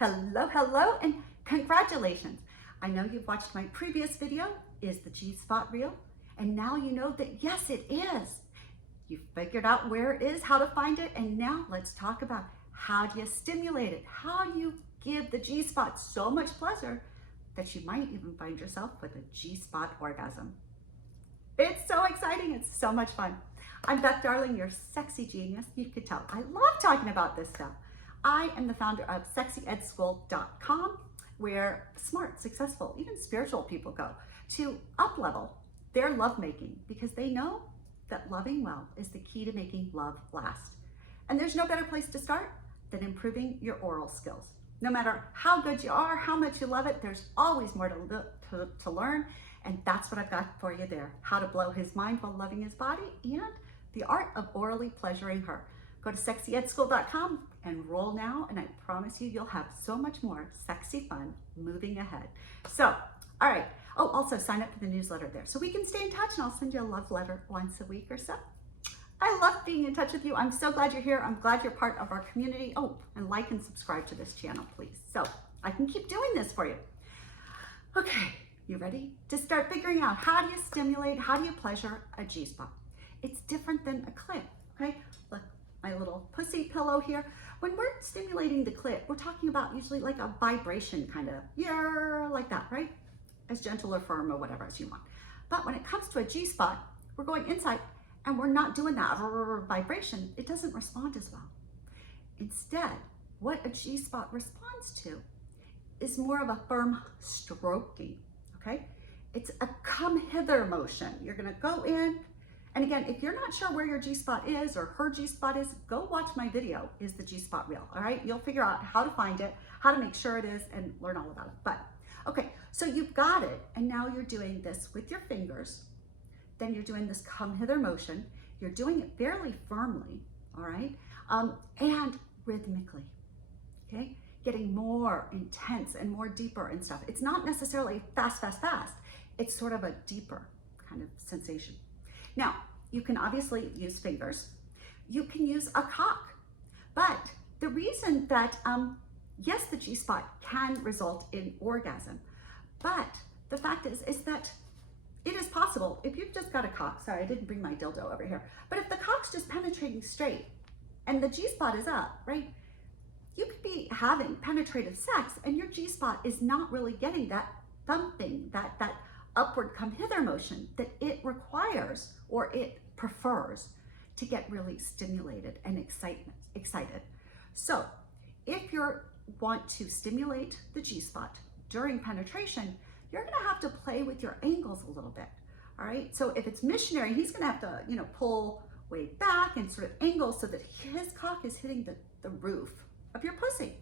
Hello, hello, and congratulations. I know you've watched my previous video, Is the G-spot real? And now you know that yes, it is. You figured out where it is, how to find it, and now let's talk about how do you stimulate it? How do you give the G-spot so much pleasure that you might even find yourself with a G-spot orgasm. It's so exciting, it's so much fun. I'm Beth Darling, your sexy genius. You could tell I love talking about this stuff. I am the founder of sexyedschool.com, where smart, successful, even spiritual people go to up-level their lovemaking because they know that loving well is the key to making love last. And there's no better place to start than improving your oral skills. No matter how good you are, how much you love it, there's always more to learn. And that's what I've got for you there. How to blow his mind while loving his body and the art of orally pleasuring her. Go to sexyedschool.com and roll now, and I promise you'll have so much more sexy fun moving ahead. So, all right. Oh, also sign up for the newsletter there so we can stay in touch, and I'll send you a love letter once a week or so. I love being in touch with you. I'm so glad you're here. I'm glad you're part of our community. Oh, and like and subscribe to this channel, please, so I can keep doing this for you. Okay, you ready to start figuring out how do you stimulate, how do you pleasure a G-spot? It's different than a clit, okay? Look, my little pussy pillow here. When we're stimulating the clit, we're talking about usually like a vibration kind of, yeah, like that, right? As gentle or firm or whatever as you want. But when it comes to a G-spot, we're going inside and we're not doing that vibration. It doesn't respond as well. Instead, what a G-spot responds to is more of a firm stroking, okay? It's a come hither motion. You're gonna go in, and again, if you're not sure where your G-spot is or her G-spot is, go watch my video, Is the G-spot real? All right, you'll figure out how to find it, how to make sure it is, and learn all about it. But, okay, so you've got it, and now you're doing this with your fingers, then you're doing this come hither motion, you're doing it fairly firmly, all right, and rhythmically, okay? Getting more intense and more deeper and stuff. It's not necessarily fast, fast, fast. It's sort of a deeper kind of sensation. Now, you can obviously use fingers. You can use a cock. But the reason that, yes, the G-spot can result in orgasm, but the fact is that it is possible if you've just got a cock. Sorry, I didn't bring my dildo over here. But if the cock's just penetrating straight and the G-spot is up, right? You could be having penetrative sex and your G-spot is not really getting that thumping, that upward come hither motion that it requires or it prefers to get really stimulated and excited. So if you want to stimulate the G-spot during penetration, you're gonna have to play with your angles a little bit, all right? So if it's missionary, he's gonna have to, pull way back and sort of angle so that his cock is hitting the roof of your pussy,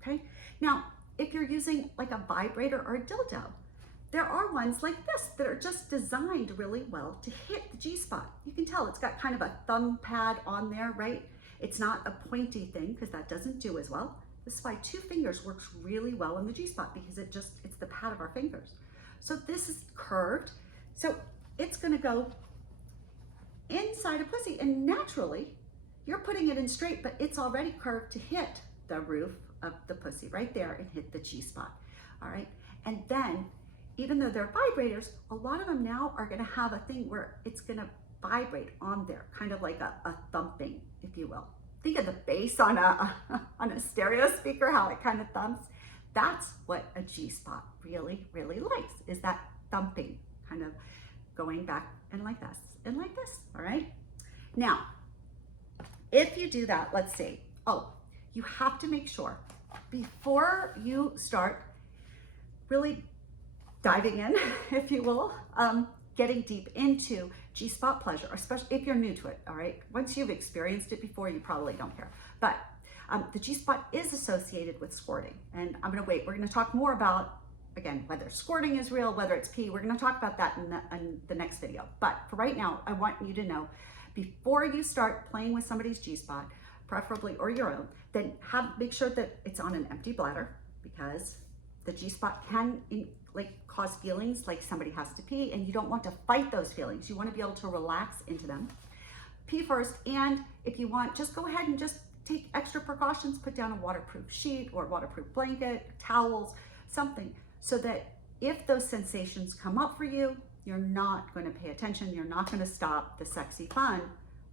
okay? Now, if you're using like a vibrator or a dildo, there are ones like this that are just designed really well to hit the G-spot. You can tell it's got kind of a thumb pad on there, right? It's not a pointy thing because that doesn't do as well. This is why 2 fingers works really well in the G-spot because it's the pad of our fingers. So this is curved. So it's gonna go inside a pussy and naturally you're putting it in straight, but it's already curved to hit the roof of the pussy right there and hit the G-spot, all right? And then, even though they're vibrators, a lot of them now are gonna have a thing where it's gonna vibrate on there, kind of like a thumping, if you will. Think of the bass on a stereo speaker, how it kind of thumps. That's what a G-spot really, really likes, is that thumping, kind of going back and like this, all right? Now, if you do that, let's see. Oh, you have to make sure before you start really diving in, if you will, getting deep into G-spot pleasure, especially if you're new to it, all right? Once you've experienced it before, you probably don't care. But the G-spot is associated with squirting. And I'm gonna wait, we're gonna talk more about, again, whether squirting is real, whether it's pee. We're gonna talk about that in the next video. But for right now, I want you to know, before you start playing with somebody's G-spot, preferably or your own, then make sure that it's on an empty bladder because the G-spot can cause feelings like somebody has to pee, and you don't want to fight those feelings. You want to be able to relax into them. Pee first, and if you want, just go ahead and just take extra precautions, put down a waterproof sheet or waterproof blanket, towels, something, so that if those sensations come up for you, you're not going to pay attention. You're not going to stop the sexy fun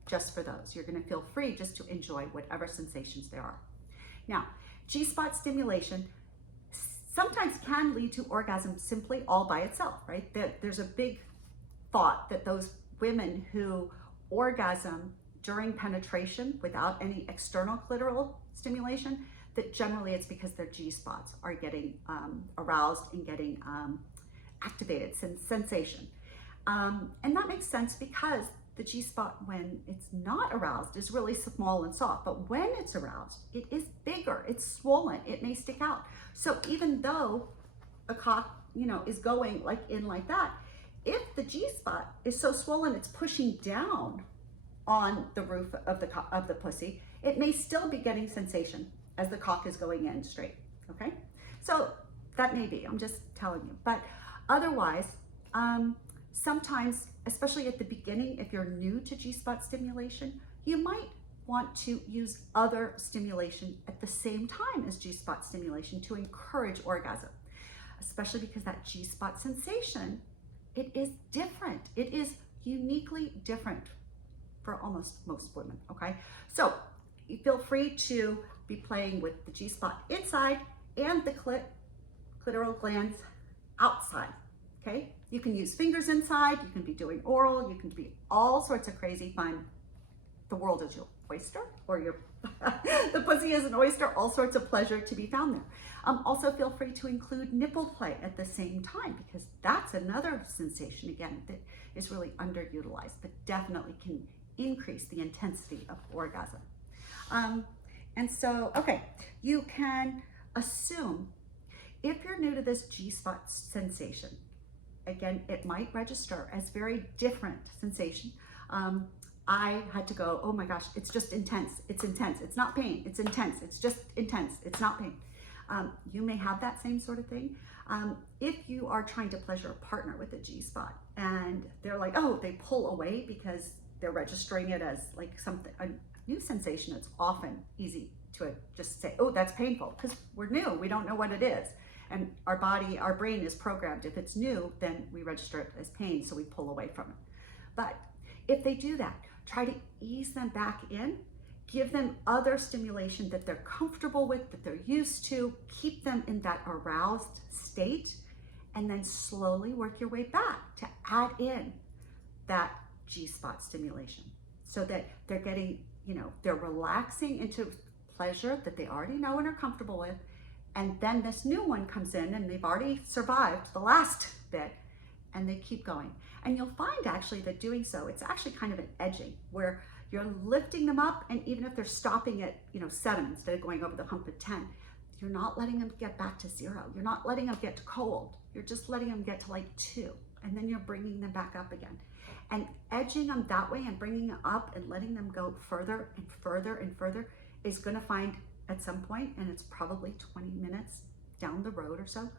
just for those. You're going to feel free just to enjoy whatever sensations there are. Now, G-spot stimulation sometimes can lead to orgasm simply all by itself, right? There's a big thought that those women who orgasm during penetration without any external clitoral stimulation, that generally it's because their G-spots are getting aroused and getting activated, sensation. And that makes sense because the G-spot, when it's not aroused, is really small and soft, but when it's aroused, it is bigger, it's swollen, it may stick out. So even though a cock, is going like that, if the G-spot is so swollen it's pushing down on the roof of the pussy, it may still be getting sensation as the cock is going in straight, okay? So that may be, I'm just telling you. But otherwise, sometimes, especially at the beginning, if you're new to G-spot stimulation, you might want to use other stimulation at the same time as G-spot stimulation to encourage orgasm, especially because that G-spot sensation, it is different. It is uniquely different for almost most women, okay? So you feel free to be playing with the G-spot inside and the clitoral glands outside, okay? You can use fingers inside, you can be doing oral, you can be all sorts of crazy fun. The world is your oyster, or the pussy is an oyster, all sorts of pleasure to be found there. Also feel free to include nipple play at the same time, because that's another sensation, again, that is really underutilized, but definitely can increase the intensity of orgasm. And so, okay, you can assume if you're new to this G-spot sensation, again, it might register as very different sensation. I had to go, oh my gosh, it's just intense. It's intense. It's not pain. It's intense. It's just intense. It's not pain. You may have that same sort of thing. If you are trying to pleasure a partner with a G-spot and they're like, oh, they pull away because they're registering it as like something, a new sensation, it's often easy to just say, oh, that's painful, because we're new. We don't know what it is. And our body, our brain is programmed. If it's new, then we register it as pain, so we pull away from it. But if they do that, try to ease them back in, give them other stimulation that they're comfortable with, that they're used to, keep them in that aroused state, and then slowly work your way back to add in that G-spot stimulation so that they're getting, they're relaxing into pleasure that they already know and are comfortable with. And then this new one comes in and they've already survived the last bit and they keep going. And you'll find actually that doing so, it's actually kind of an edging where you're lifting them up, and even if they're stopping at 7 instead of going over the hump at 10, you're not letting them get back to 0. You're not letting them get to cold. You're just letting them get to like 2, and then you're bringing them back up again. And edging them that way and bringing them up and letting them go further and further and further is going to find at some point, and it's probably 20 minutes down the road or so,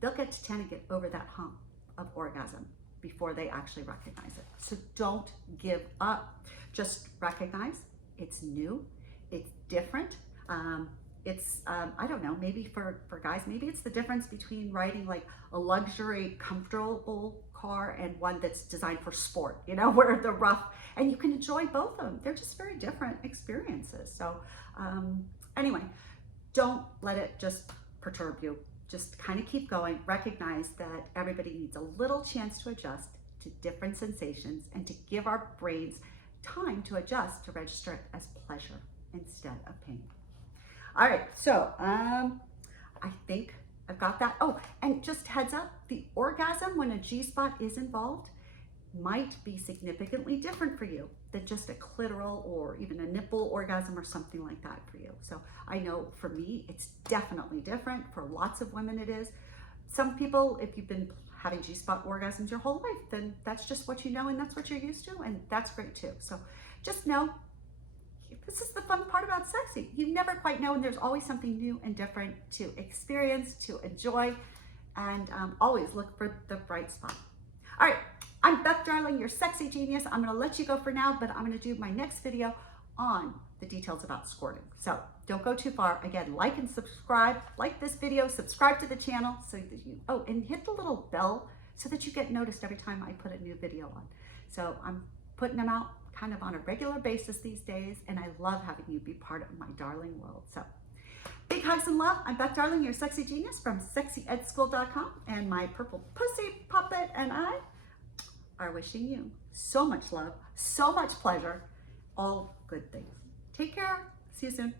they'll get to 10 and get over that hump of orgasm before they actually recognize it. So don't give up. Just recognize it's new, it's different. I don't know, maybe for guys, maybe it's the difference between riding like a luxury, comfortable car and one that's designed for sport, where the rough, and you can enjoy both of them. They're just very different experiences. So anyway, don't let it just perturb you. Just kind of keep going. Recognize that everybody needs a little chance to adjust to different sensations and to give our brains time to adjust to register it as pleasure instead of pain. All right, so I think I've got that. Oh, and just heads up, the orgasm when a G-spot is involved might be significantly different for you than just a clitoral or even a nipple orgasm or something like that for you. So I know for me, it's definitely different. For lots of women it is. Some people, if you've been having G-spot orgasms your whole life, then that's just what you know and that's what you're used to, and that's great too. So just know, this is the fun part about sexy. You never quite know, and there's always something new and different to experience, to enjoy, and always look for the bright spot. All right, I'm Beth Darling, your sexy genius. I'm gonna let you go for now, but I'm gonna do my next video on the details about squirting. So don't go too far. Again, like and subscribe, like this video, subscribe to the channel so that you, oh, and hit the little bell so that you get noticed every time I put a new video on. So I'm putting them out kind of on a regular basis these days, and I love having you be part of my darling world. So big hugs and love. I'm Beth Darling, your sexy genius from sexyedschool.com, and my purple pussy puppet and I are wishing you so much love, so much pleasure, all good things. Take care. See you soon.